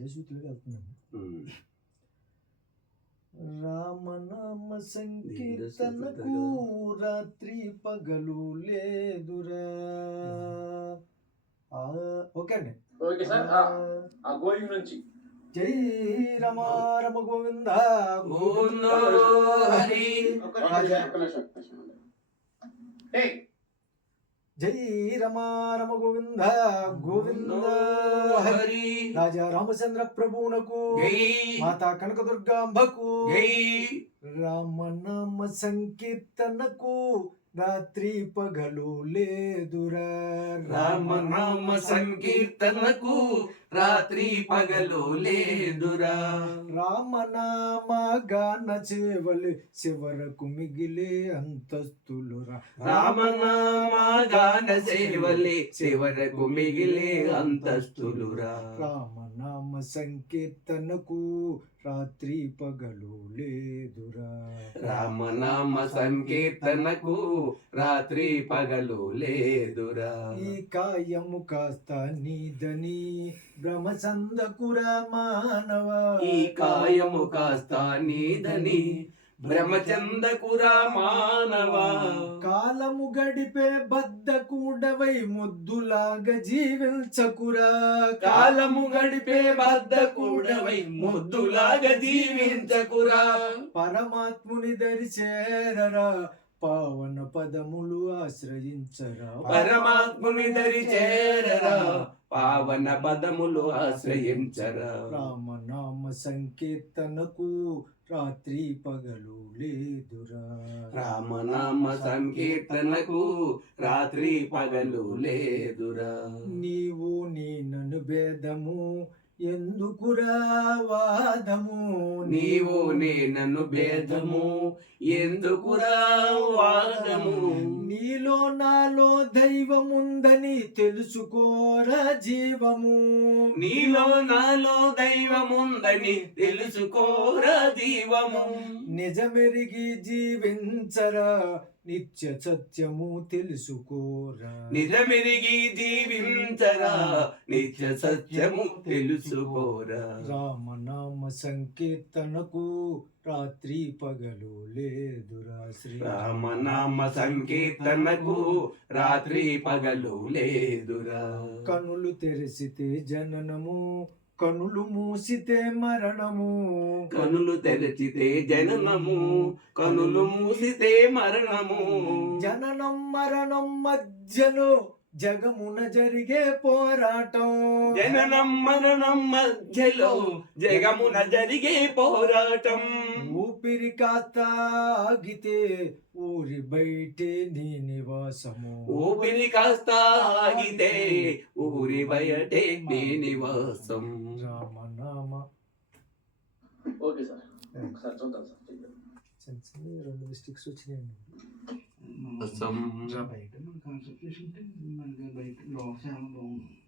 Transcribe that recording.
వెళ్తుందండి ఉమ్. రామనామ సంకీర్తనకు రాత్రి పగలు లేదురా. ఆ, ఓకే అండి. Okay sir. ఆ, ఆ గోయింగ్ నుంచి. జై రమ రమ గోవింద. హరి. జై రమ రమ గోవింద. గోవింద. హరి. రాజా రామచంద్ర ప్రభువునకు మాతా కనకదుర్గాంబకు రామనామ సంకీర్తనకు రాత్రి పగలు లేదురా. రామనామ సంకీర్తనకు రాత్రి పగలు లేదురా. రామనామ గాన చేవలు చివరకు మిగిలే అంతస్తులురా. రామనామ గాన సేవలే చివరకు మిగిలే అంతస్తులురా. రామనామ సంకీర్తనకు రాత్రి పగలు రామనామ సంకీర్తనకు రాత్రి పగలు లేదురా. ఈ కాయము కాస్త నీదని భ్రమచందకురా మానవ ఈ కాయము కాస్త నీదని బ్రహ్మచందకురా మానవ కాలము గడిపే బద్ద కూడవై ముద్దులాగా జీవించకురా. కాలము గడిపే బద్ద కూడవై ముద్దులాగా జీవించకురా. పరమాత్ముని దరి చేరరా పావన పదములు ఆశ్రయించరా. పరమాత్ముని దరి చేరరా పావన పదములు ఆశ్రయించరా. రామనామ సంకీర్తనకు రాత్రి పగలు లేదురా. రామనామ సంకీర్తనకు రాత్రి పగలు లేదురా. నీవు నేనను భేదము ఎందుకురా వాదము? నీవు నేనను భేదము. ఎందుకురా వాదము నీలో నాలో దైవముందని తెలుసుకోరా జీవము. నీలో నాలో దైవముందని తెలుసుకోరా జీవము. నిజమెరిగి జీవించరా నిత్య సత్యము తెలుసుకోరా. నిజమెరిగి జీవించరా నిత్య సత్యము తెలుసుకోరా. రామనామ సంకీర్తనకు రాత్రి పగలు లేదురా శ్రీ. రామనామ సంకీర్తనకు రాత్రి పగలు లేదురా. కనులు తెరిసితే జననము కనులు మూసితే మరణము. కనులు తెరచితే జననము కనులు మూసితే మరణము. జననం మరణం మధ్యలో జగమున జరిగే పోరాటం. జననం మరణం మధ్యలో జగమున జరిగే పోరాటం. ఊపిరి కాస్త ఆగితే ఊరి బయటే నీ నివాసము. ఊపిరి కాస్త ఆగితే ఊరి బయటే నీ నివాసం. రామనామ. Okay sir. ఒకసారి చూద్దాం సార్. రెండు మిస్టేక్స్ వచ్చినాయండి. అసం. ఇంకా బయట మన కాన్సన్ట్రేషన్ ఉంటే మనకి బయట లోపల చాలా బాగుంది బయట కొంచెం